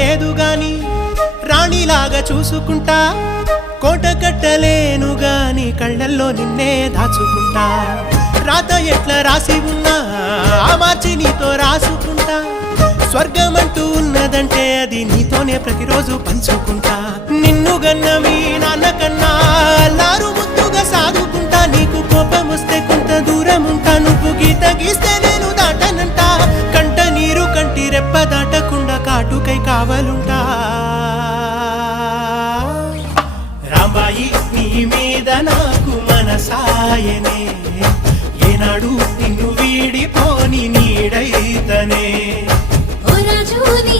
లేదు గాని రాణిలాగా చూసుకుంటా, కోట కట్టలేను గాని కళ్ళల్లో నిన్నే దాచుకుంటా. రాత ఎట్లా రాసి ఉన్నా మార్చి నీతో రాసుకుంటా, స్వర్గమంటూ ఉన్నదంటే అది నీతోనే ప్రతిరోజు పంచుకుంటా. నిన్ను గన్న మీ నాన్న కన్నా లారు ముద్దుగా సాదుకుంటా, నీకు కోపం వస్తే కొంత దూరం ఉంటా, నువ్వు గీత గీస్తే నేను దాటనంట, కంట నీరు కంటి రెప్ప దాటకుండా కాటుకై కావలుంటా. రాంబాయి నీ మీద నాకు మనసాయనే, ఏనాడు నిన్ను వీడిపోని నీడైతనే. ఓ రాజు నీ